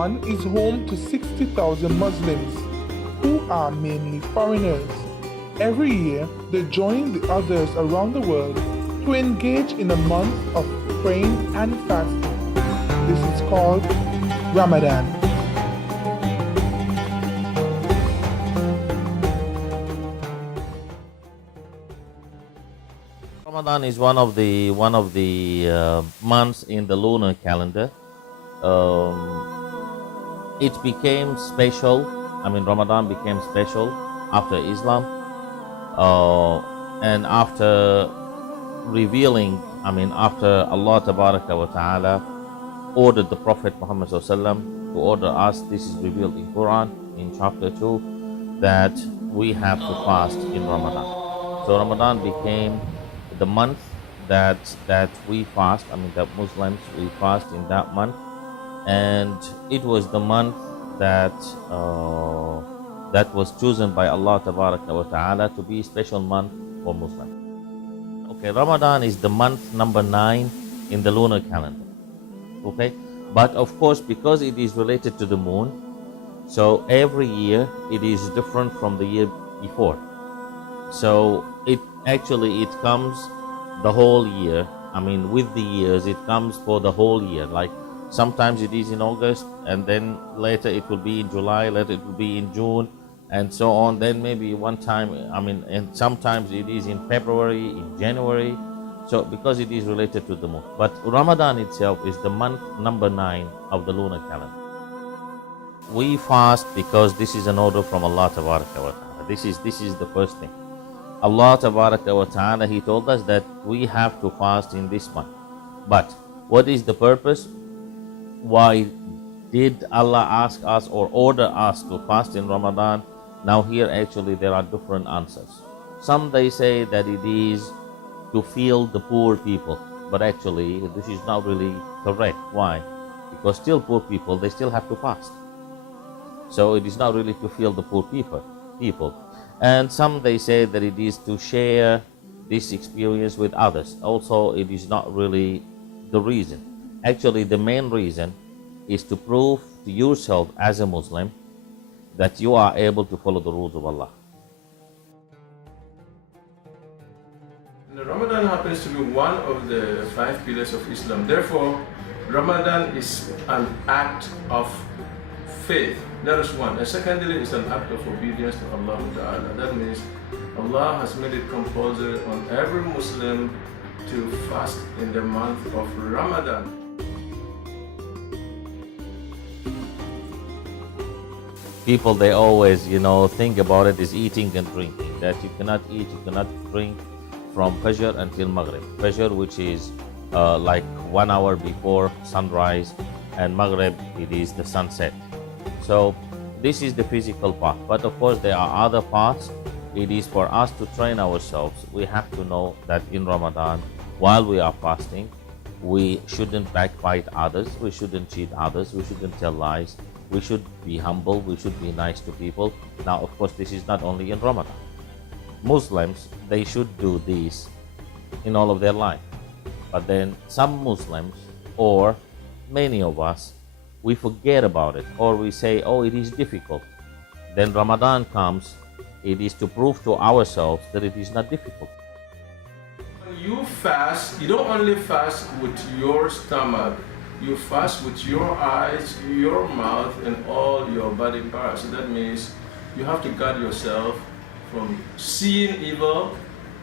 Taiwan is home to 60,000 Muslims, who are mainly foreigners. Every year, they join the others around the world to engage in a month of praying and fasting. This is called Ramadan. Ramadan is one of the months in the lunar calendar. It became special. Ramadan became special after Islam, and after revealing. After Allah Tabaraka wa Taala ordered the Prophet Muhammad Sallallahu to order us. This is revealed in Quran in chapter 2 that we have to fast in Ramadan. So Ramadan became the month that we fast. That Muslims we fast in that month, and it was the month that was chosen by Allah Tabaraka wa Taala to be a special month for Muslims. Okay, Ramadan is the month number 9 in the lunar calendar. Okay, but of course, because it is related to the moon, so every year it is different from the year before. So it comes the whole year. With the years, it comes for the whole year. Like sometimes it is in August, and then later it will be in July, later it will be in June, and so on. Then maybe one time, and sometimes it is in February, in January. So because it is related to the moon. But Ramadan itself is the month number 9 of the lunar calendar. We fast because this is an order from Allah Tabaraka wa Ta'ala. This is the first thing. Allah Tabaraka wa Ta'ala, He told us that we have to fast in this month. But what is the purpose? Why did Allah ask us or order us to fast in Ramadan? Now here actually there are different answers. Some they say that it is to feed the poor people, but actually this is not really correct. Why? Because still poor people, they still have to fast. So it is not really to feed the poor people. And some they say that it is to share this experience with others. Also, it is not really the reason. Actually, the main reason is to prove to yourself as a Muslim that you are able to follow the rules of Allah. Ramadan happens to be one of the 5 pillars of Islam. Therefore, Ramadan is an act of faith. That is one. And secondly, it's an act of obedience to Allah Ta'ala. That means Allah has made it compulsory on every Muslim to fast in the month of Ramadan. People, they always, think about it is eating and drinking. That you cannot eat, you cannot drink from Fajr until Maghrib. Fajr, which is like 1 hour before sunrise, and Maghrib, it is the sunset. So this is the physical part. But of course, there are other parts. It is for us to train ourselves. We have to know that in Ramadan, while we are fasting, we shouldn't backbite others, we shouldn't cheat others, we shouldn't tell lies, we should be humble, we should be nice to people. Now, of course, this is not only in Ramadan. Muslims, they should do this in all of their life. But then some Muslims, or many of us, we forget about it, or we say, oh, it is difficult. Then Ramadan comes, it is to prove to ourselves that it is not difficult. When you fast, you don't only fast with your stomach, you fast with your eyes, your mouth, and all your body parts. So that means you have to guard yourself from seeing evil,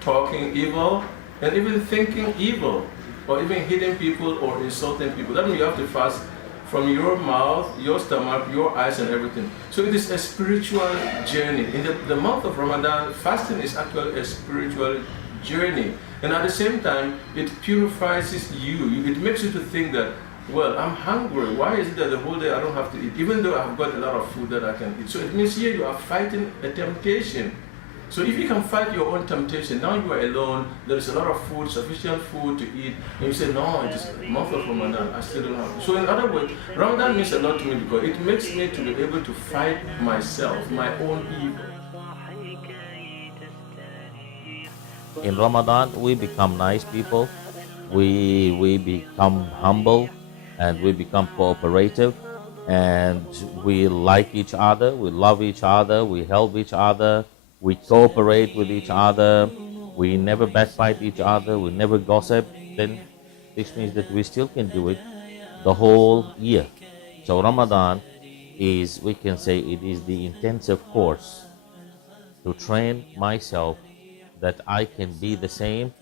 talking evil, and even thinking evil, or even hitting people or insulting people. That means you have to fast from your mouth, your stomach, your eyes, and everything. So it is a spiritual journey. In the month of Ramadan, fasting is actually a spiritual journey. And at the same time, it purifies you. It makes you to think that, well, I'm hungry. Why is it that the whole day I don't have to eat, even though I've got a lot of food that I can eat? So it means here you are fighting a temptation. So if you can fight your own temptation, now you are alone, there is a lot of food, sufficient food to eat, and you say, no, it is the month of Ramadan, I still don't have. So in other words, Ramadan means a lot to me because it makes me to be able to fight myself, my own evil. In Ramadan, we become nice people, we become humble, and we become cooperative. and we like each other, we love each other, we help each other, we cooperate with each other, we never backbite each other, we never gossip, then this means that we still can do it the whole year. So Ramadan is, we can say, it is the intensive course to train myself that I can be the same.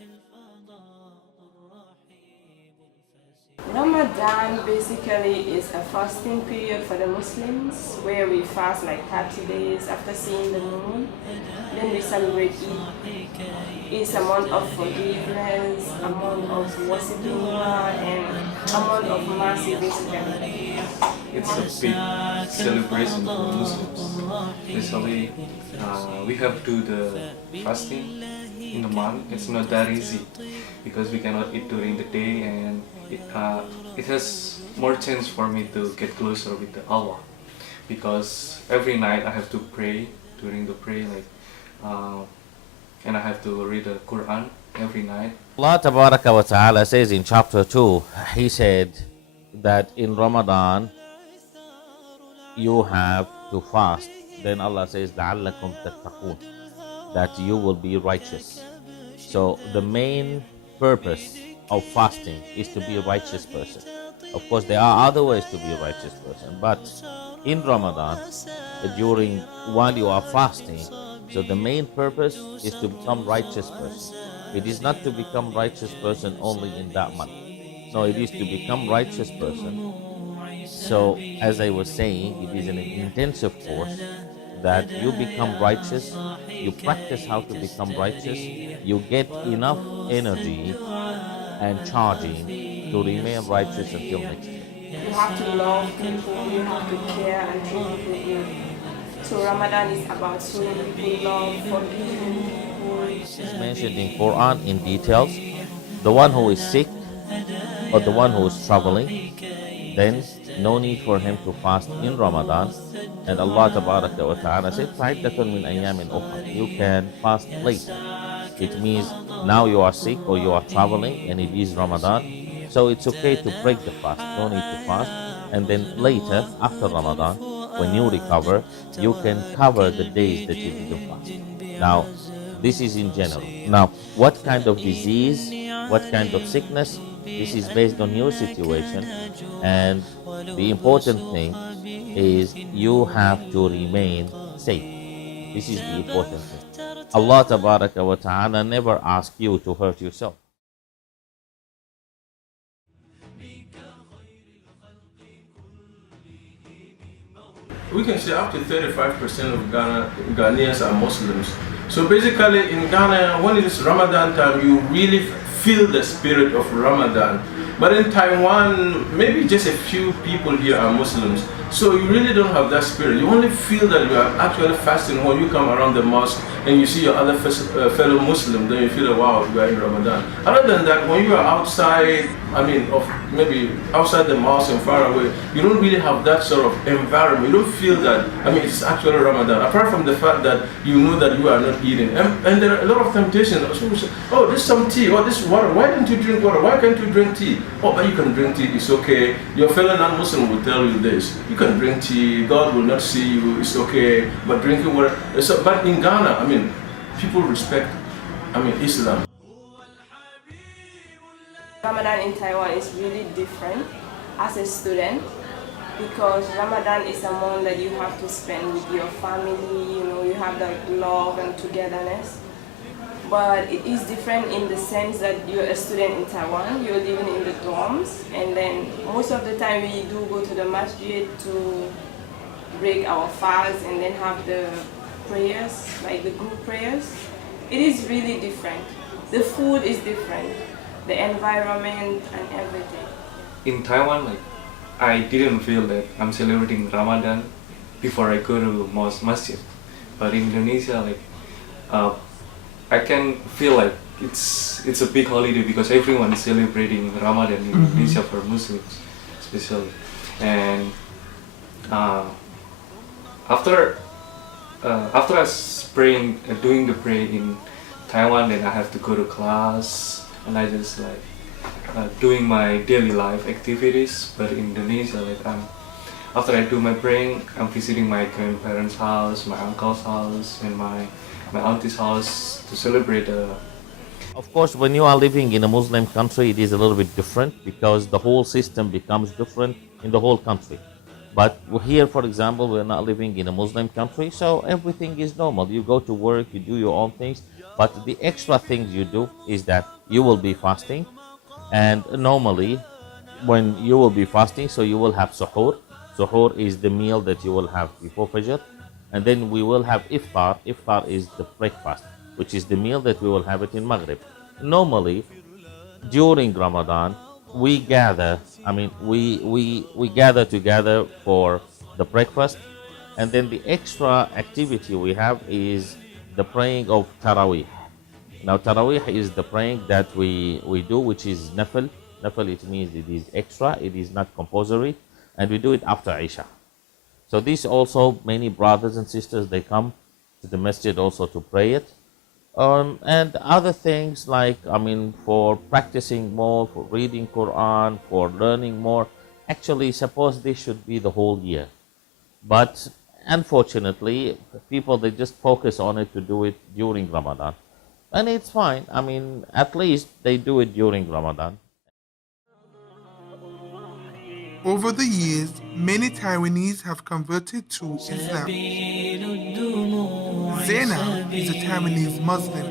Ramadan basically is a fasting period for the Muslims where we fast like 30 days after seeing the moon. Then we celebrate Eid. It's a month of forgiveness, a month of worshiping God, and a month of mercy basically. It's a big celebration for Muslims. Basically, we have to do the fasting in the month. It's not that easy because we cannot eat during the day, and it has more chance for me to get closer with Allah, because every night I have to pray during the prayer, and I have to read the Quran every night. Allah Tabaraka wa Ta'ala says in chapter 2, He said that in Ramadan you have to fast. Then Allah says, لَعَلَّكُمْ تَتَّقُونَ, that you will be righteous. So the main purpose of fasting is to be a righteous person. Of course, there are other ways to be a righteous person, but in Ramadan, while you are fasting, so the main purpose is to become righteous person. It is not to become righteous person only in that month. No, it is to become righteous person. So, as I was saying, it is an intensive course that you become righteous, you practice how to become righteous, you get enough energy and charging to remain righteous until next year. You have to love people, you have to care and treat people good. So Ramadan is about showing people love, forgiving people. It's mentioned in Quran in details. The one who is sick or the one who is traveling, then no need for him to fast in Ramadan. And Allah Tabaraka wa Ta'ala said, فَعِدَّةٌ مِّنْ أَيَّامٍ أُخْرَى, you can fast later. It means now you are sick or you are traveling and it is Ramadan. So it's okay to break the fast, no need to fast. And then later, after Ramadan, when you recover, you can cover the days that you didn't fast. Now, this is in general. Now, what kind of disease, what kind of sickness, this is based on your situation. And the important thing is you have to remain safe. This is the important thing. Allah Tabaraka wa Ta'ala never asks you to hurt yourself. We can say up to 35% of Ghanaians are Muslims. So basically in Ghana, when it is Ramadan time, you really feel the spirit of Ramadan. But in Taiwan, maybe just a few people here are Muslims. So you really don't have that spirit. You only feel that you are actually fasting when you come around the mosque and you see your other fellow Muslim, then you feel that, wow, we are in Ramadan. Other than that, when you are outside, maybe outside the mosque and far away, you don't really have that sort of environment. You don't feel that, it's actually Ramadan. Apart from the fact that you know that you are not eating. And there are a lot of temptations. People say, oh, there's some tea, or this water. Why don't you drink water? Why can't you drink tea? Oh, but you can drink tea, it's okay. Your fellow non-Muslim will tell you this. You can drink tea, God will not see you, it's okay. But drinking water. But in Ghana, people respect, Islam. Ramadan in Taiwan is really different as a student, because Ramadan is a month that you have to spend with your family, you have that love and togetherness. But it is different in the sense that you're a student in Taiwan, you're living in the dorms, and then most of the time we do go to the masjid to break our fast and then have the prayers, like the group prayers. It is really different. The food is different, the environment and everything. In Taiwan, I didn't feel that I'm celebrating Ramadan before I go to masjid. But in Indonesia, I can feel like it's a big holiday because everyone is celebrating Ramadan in Indonesia for Muslims, especially. And after us praying, doing the prayer in Taiwan, then I have to go to class, and I just doing my daily life activities. But in Indonesia, after I do my praying, I'm visiting my grandparents' house, my uncle's house, and my auntie's house to celebrate Of course, when you are living in a Muslim country, it is a little bit different because the whole system becomes different in the whole country. But here, for example, we're not living in a Muslim country, so everything is normal. You go to work, you do your own things, but the extra things you do is that you will be fasting, and normally when you will be fasting, so you will have suhoor. Suhoor is the meal that you will have before Fajr, and then we will have iftar. Iftar is the breakfast, which is the meal that we will have it in Maghrib. Normally, during Ramadan, we gather, we gather together for the breakfast, and then the extra activity we have is the praying of Taraweeh. Now, Taraweeh is the praying that we do, which is nafil. Nafil, it means it is extra, it is not compulsory, and we do it after Isha. So this also, many brothers and sisters, they come to the masjid also to pray it. And other things like, for practicing more, for reading Quran, for learning more. Actually, suppose this should be the whole year. But unfortunately, people, they just focus on it to do it during Ramadan. And it's fine. At least they do it during Ramadan. Over the years, many Taiwanese have converted to Islam. Zainab is a Taiwanese Muslim.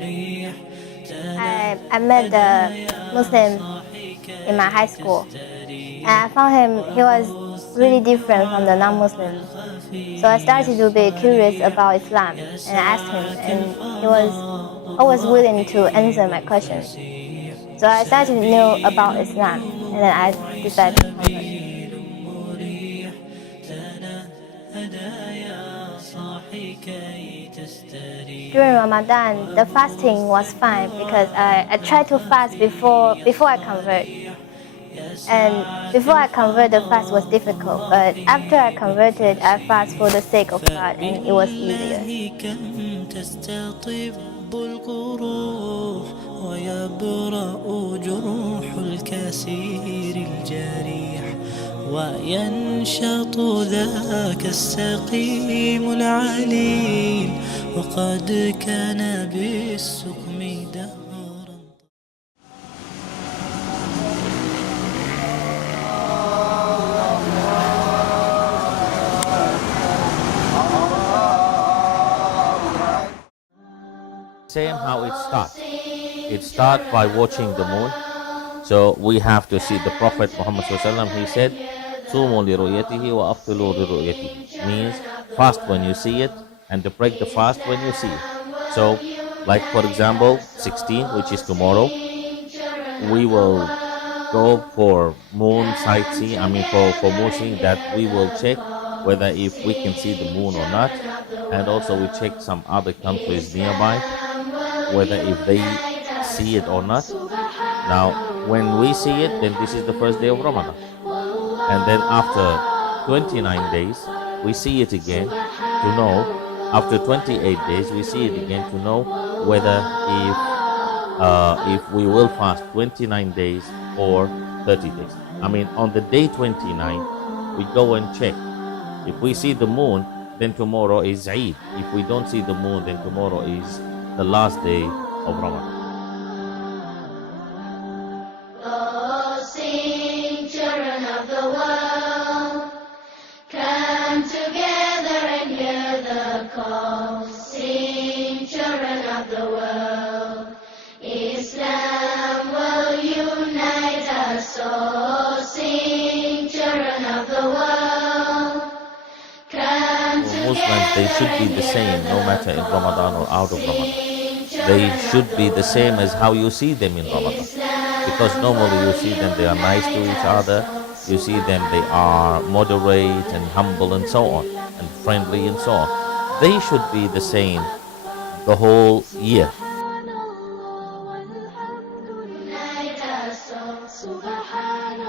I met the Muslim in my high school, and I found him, he was really different from the non-Muslims. So I started to be curious about Islam, and I asked him, and he was always willing to answer my questions. So I started to know about Islam, and then I decided to convert. During Ramadan, the fasting was fine because I tried to fast before I convert. And before I convert, the fast was difficult. But after I converted, I fast for the sake of God, and it was easier. وينشط ذاك السقيم العليل وقد كان بالسقم دهرا. Same how it starts. It starts by watching the moon. So we have to see the Prophet Muhammad SAW, he said, Sumu li ru'yatihi wa aftilu li ru'yatihi. Means fast when you see it and to break the fast when you see it. So, like for example, 16, which is tomorrow, we will go for moon sightseeing, for moon seeing, that we will check whether if we can see the moon or not. And also we check some other countries nearby, whether if they see it or not. Now, when we see it, then this is the first day of Ramadan. And then after 29 days, we see it again to know. After 28 days, we see it again to know whether if we will fast 29 days or 30 days. On the day 29, we go and check. If we see the moon, then tomorrow is Eid. If we don't see the moon, then tomorrow is the last day of Ramadan. Muslims, they should be the same no matter in Ramadan or out of Ramadan. They should be the same as how you see them in Ramadan. Because normally you see them, they are nice to each other. You see them, they are moderate and humble and so on, and friendly and so on. They should be the same the whole year. سبحان